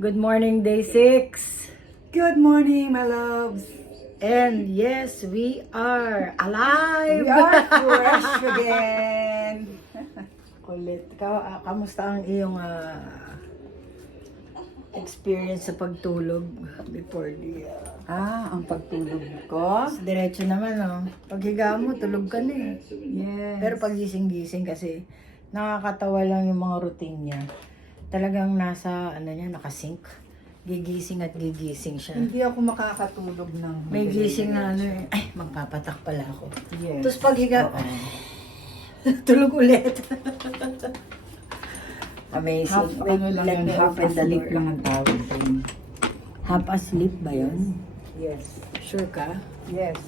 Good morning, day 6. Good morning, my loves. And yes, we are alive. We are fresh again. Kulit. Kamusta ang iyong experience sa pagtulog before the... Ang pagtulog ko. Diretso naman, oh. Paghiga mo, tulog ka na eh. Yes. Pero pag gising-gising kasi, nakakatawa lang yung mga routine niya. Talagang nasa, nakasync. Gigising at gigising siya. Hindi ako makakatulog ng... May gising na ay, magpapatak pala ako. Yes. Tapos paghiga, Oo. tulog ulit. Amazing. Half, Let me half open the asleep door. lang ang tawag din. Half asleep ba yun? Yes. Sure ka? Yes.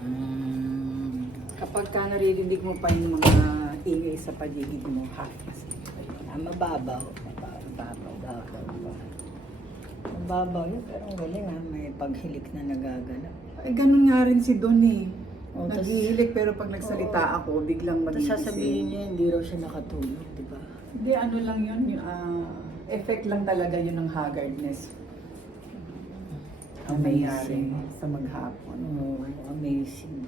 Mm. Kapag ka naririnig mo pa yung mga ingay sa paligid mo, half asleep pa yun. Mababaw. Mababaw yun, pero ang galing may paghilik na nagaganap. Ay, ganun nga rin si Don eh. O, tas- Naghihilik pero pag nagsalita ako, biglang Tapos magigising. sasabihin niya, hindi raw siya nakatulog, di ba? Hindi, ano lang yun, yung, effect lang talaga yun ng haggardness. Ang nangyari sa maghapon. Oh, amazing.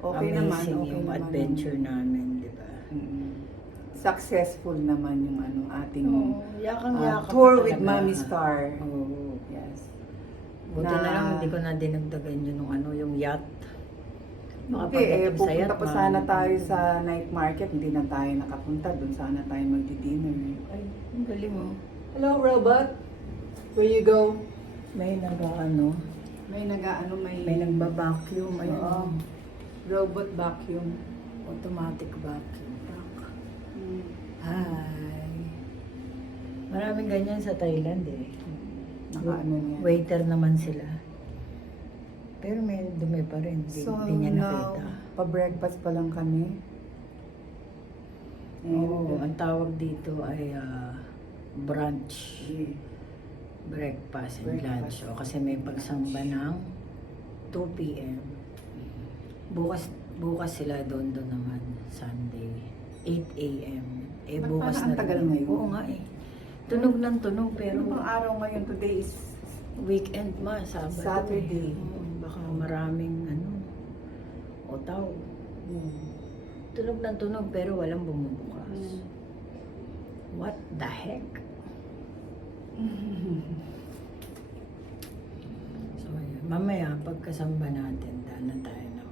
Okay Amazing naman, okay yung naman. adventure namin, di ba? Successful naman yung ating Yakang-yakap tour talaga. with Mommy Star. Oo. Yes. Buti na lang hindi ko na dinagdagan yun yung yacht. Baka Okay, pagdating sa yacht, pupunta pa sana tayo sa night market, hindi na tayo nakapunta. Doon sana tayo magdi-dinner. Ay, ang galing mo. Hello, robot. Where you go? May May may nagba-vacuum. Ayun. Oo. Robot vacuum. Automatic vacuum. Hi. Maraming ganyan sa Thailand eh. Naka-ano niya. Waiter naman sila. Pero may dumi pa rin. So Hindi niya now, nakita. pa-breakfast pa lang kami. Oo, ang tawag dito ay brunch. Breakfast and lunch. Breakfast. O, kasi may pagsamba ng 2 p.m. Bukas sila doon naman. Sunday. 8 a.m. Eh, Ba't bukas parang ang na tagal rin. ngayon? Oo nga eh. Tunog ng tunog pero Ano bang araw ngayon? Today is weekend Sabado. Saturday. Baka maraming otaw. Tunog ng tunog pero walang bumubukas. What the heck? So, ayan. Mamaya, pagkasamba natin, daan na tayo ng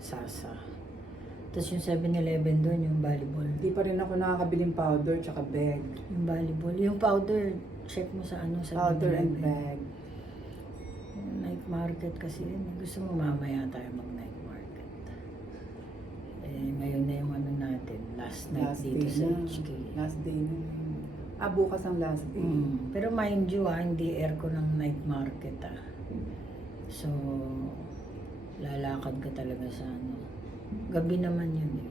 Sasa. Tapos yung 7-Eleven doon, yung volleyball. Hindi pa rin ako nakakabiling powder tsaka bag. Yung volleyball. Yung powder, check mo sa sa Powder and 7-Eleven. bag. Yung night market kasi yun. Gusto mo mamaya tayo mag-night market. Eh, ngayon na yung natin. Last night Last dito day sa na. HK. Last day na. Bukas ang last day. Pero mind you hindi aircon ng night market So, lalakad ka talaga sa gabi naman yun eh.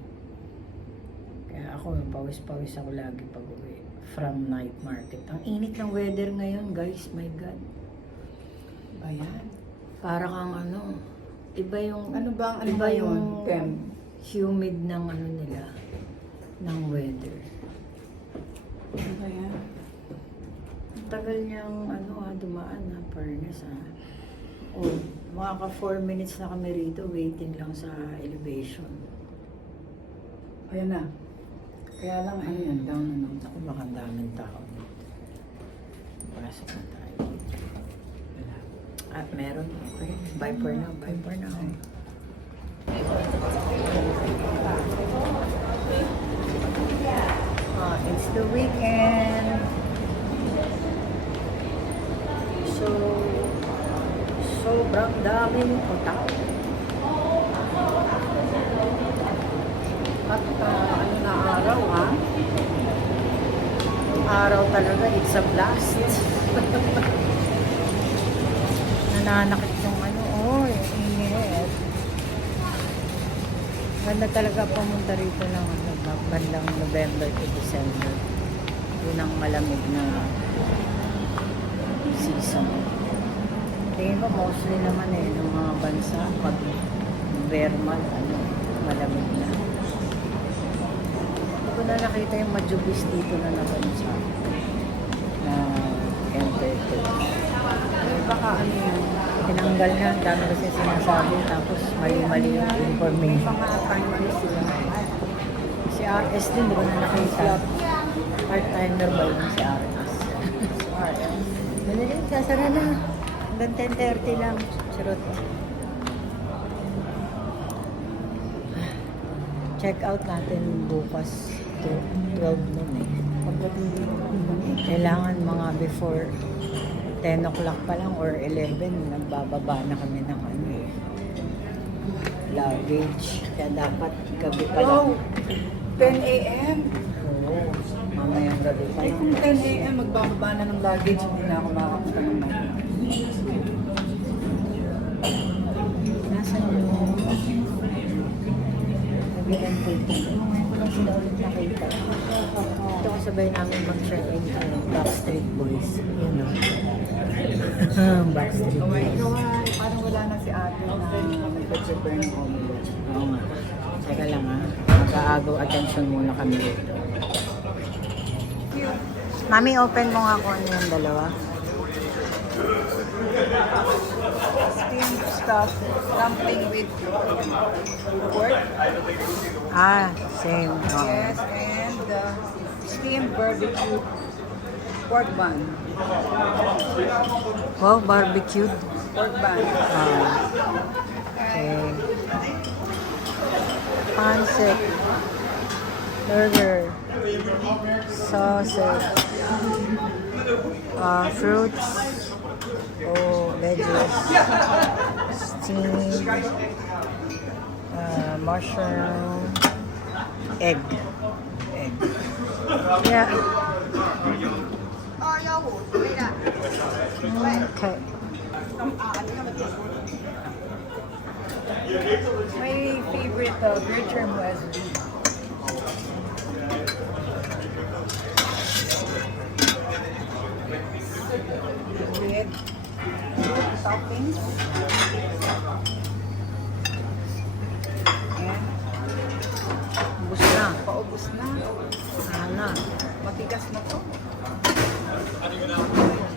Kaya ako, pawis-pawis ako lagi pag uwi from night market. Ang init ng weather ngayon guys, my God. Ayan. Para kang iba yung... Ano ba ang iba yung Tem? humid ng nila, ng weather. Ayan. Ang tagal niyang dumaan fairness Oh, mga ka 4 minutes na kami rito waiting lang sa elevation. Ayan na. Kaya lang, yan, down na. Ako baka ang daming tao dito. Pasok na tayo. At meron. Okay. Bye for now. Bye for now. It's the weekend. So, sobrang daming tao. At na araw, ha? Yung araw talaga, it's a blast. Nananakit yung yung init. Ganda talaga pumunta rito ng bandang November to December. Yun ang malamig na season. Tingin ko mostly naman ng mga bansa pag November, malamig na. Hindi ko na nakita yung Majubis dito na naman sa na entertain. Ay, baka ano yan. Tinanggal na, ang dami kasi sinasabi, tapos mali-mali yung May information. mga timers sila. Si RS din, di ko na nakita. Part-timer ba yun si RS? RS. Madali, sasara na. Hanggang 10:30 lang. Charot. Check out natin bukas to 12 noon eh. Pagdating dito. Kailangan mga before 10 o'clock pa lang or 11, nagbababa na kami ng ano eh. Luggage. Kaya dapat gabi pa lang. Wow! 10 a.m. Oo. Mamayang gabi pa Ay, lang. kung 10 a.m. magbababa na ng luggage, hindi na ako makakapunta ng Manila. Nasaan yung nag-MPT? Ngayon ko lang sila ulit nakita. Ito kasabay namin mag-check-in sa Backstreet Boys. Yun o. Backstreet Oh my Boys. God! Parang wala na si ate na nag-prepare ng omelette. Oo nga. Teka lang ha. Mag-aagaw attention muna kami dito. Mami, open mo nga kung ano yung dalawa. Steamed stuffed dumpling with pork. Ah, same. Oo. Yes, and steamed barbecue pork bun. Wow, barbecued. Pork bun. Okay. Pancit. Burger. Sausage. Fruits. Oh, veggies. Steamed. Mushroom. Egg. Egg. Yeah. Okay. My favorite Bertram was with toppings and Ubus na. paubos na. Sana. Matigas na to.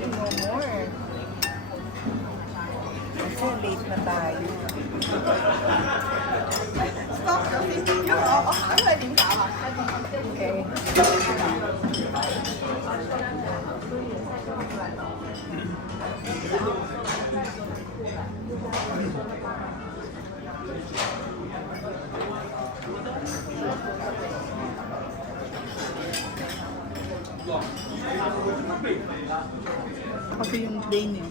No more. Kasi late na tayo. Okay. Kasi yung day niya.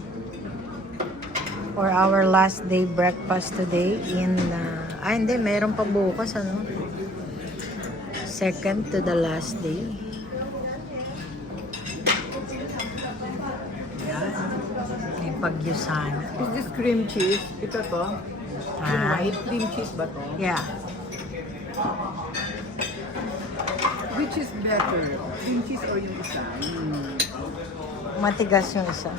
For our last day breakfast today in hindi, meron pa bukas ano. Second to the last day. Yan. May pagyusan. Is this cream cheese? Ito to? Yung Ah. white cream cheese ba to? Yeah. Which is better? Cream cheese or yung isa? Matigas yung isa.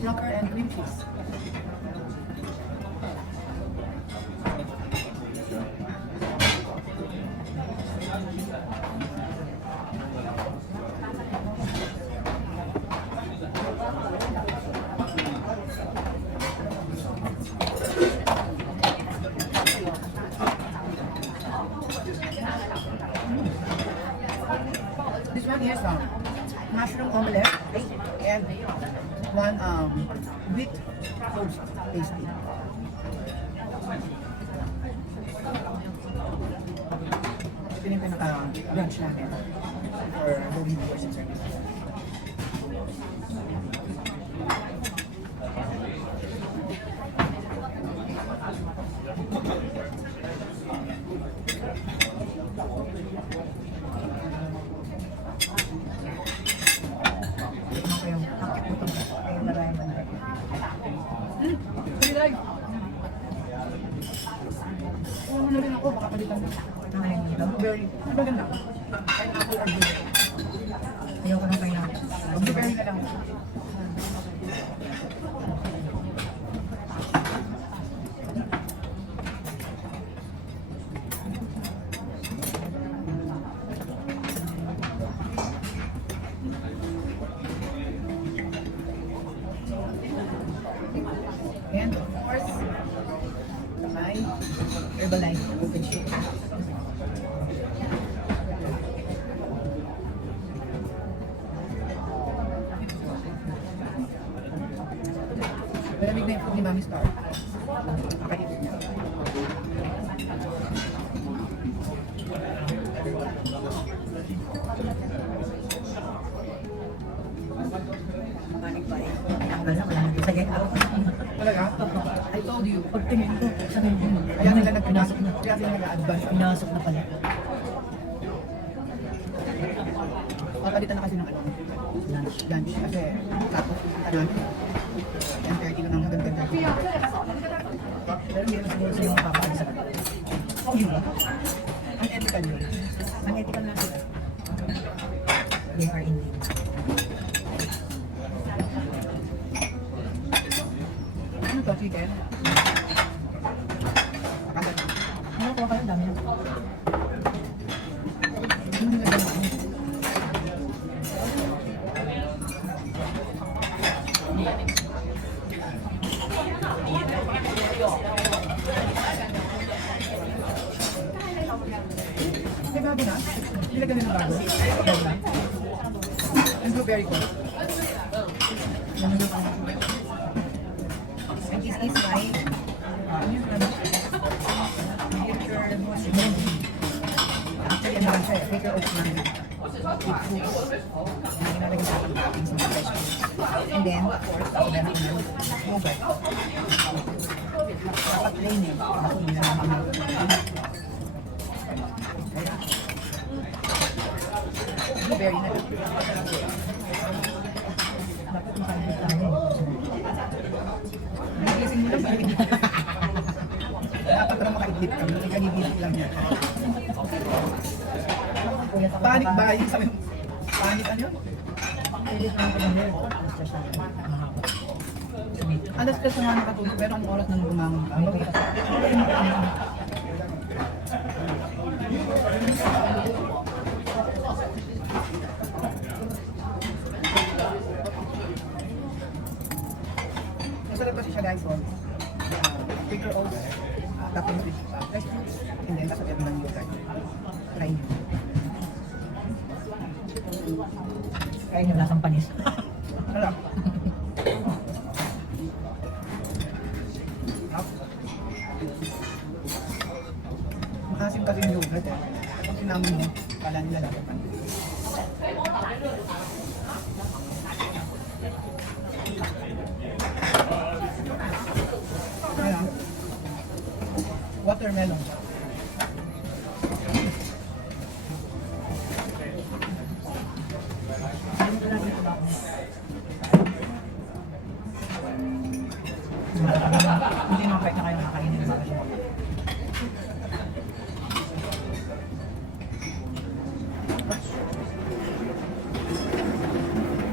Cracker and cream cheese. This one is mushroom omelette and one wheat toast tasty. Ito yung pinaka-lunch natin for the viewers and service. Okay, yung takip mo ito. Ay, marami mo na. Pilay! Kuha mo na rin ako, baka palitan mo. Ay, hindi lang. Blueberry. Ano ba ganda? Pineapple or blueberry? Ayoko ng pineapple. Blueberry na lang. And of course, may Herbalife open shake. Malamig na yung food ni Mami Star. Okay. Tanggal na, wala na. Sige, ako. Talaga? I told you. Pagtingin ko, sabi ko, Kaya nila nagpinasok na. Kaya sila nag-advance. pinasok na pala. Papalitan na kasi ng ano. Lunch. Lunch. Kasi tapos ano. 10:30 lang hanggang 10:30. Pero hindi naman siguro sa'yo makakaalis sa Di ba? Unethical yun. Unethical na sila. They are indeed. Ano to? Chicken? Akala na. Ano ko kayo? Dami na. Hindi na ganun. May bago na? Nilagyan nila ng bago? Bago na? Yung blueberry ko. And this is my future smoothie. Actually, ano lang siya, figure oats lang. With fruits. Na inalagay sa ating toppings ng fresh fruits. And then, of course, ako meron ko ng yogurt. Dapat plain eh. Dapat hindi na naman ako. Blueberry na lang. Dapat masagit tayo. Nagising mo lang ba? Dapat na makaidlip kami. Nagkagigilip lang niya. Panic buying sa panic ano yun? Pwede naman ko ng yogurt. Basta siya mahaba. Alas 3 nga nakatulog pero ang oras na nung bumangon kami. Masarap kasi siya guys. Figure oats, toppings with fresh fruits, and then kasabihan mo ng yogurt. Try nyo. Kaya yung lasang panis. Sarap. Makasim kasi yung yogurt eh. Kapag sinamon mo, kala nila dapat pa. Kaya, watermelon. Hindi naman kahit na kayo nakakainin ng mga siya.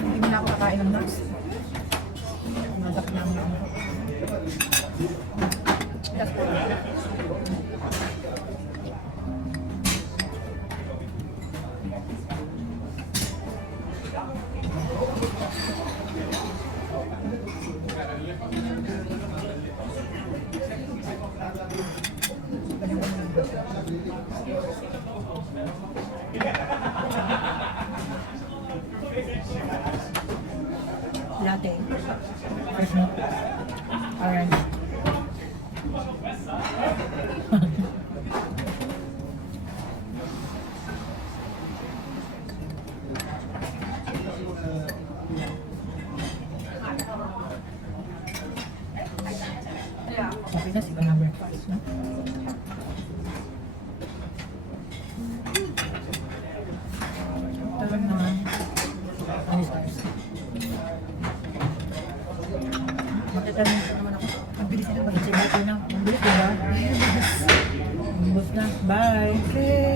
Hindi mo na ako kakain ng nuts. Nasap na ako. Just for Latte. Fresh milk. Orange. Okay na, sige na breakfast. No? lang naman. Anis ayos. Matatanong ko naman ako. Ang bilis nila Kasi buto na. Ang bilis, diba? Ang bus na. Bye. Okay.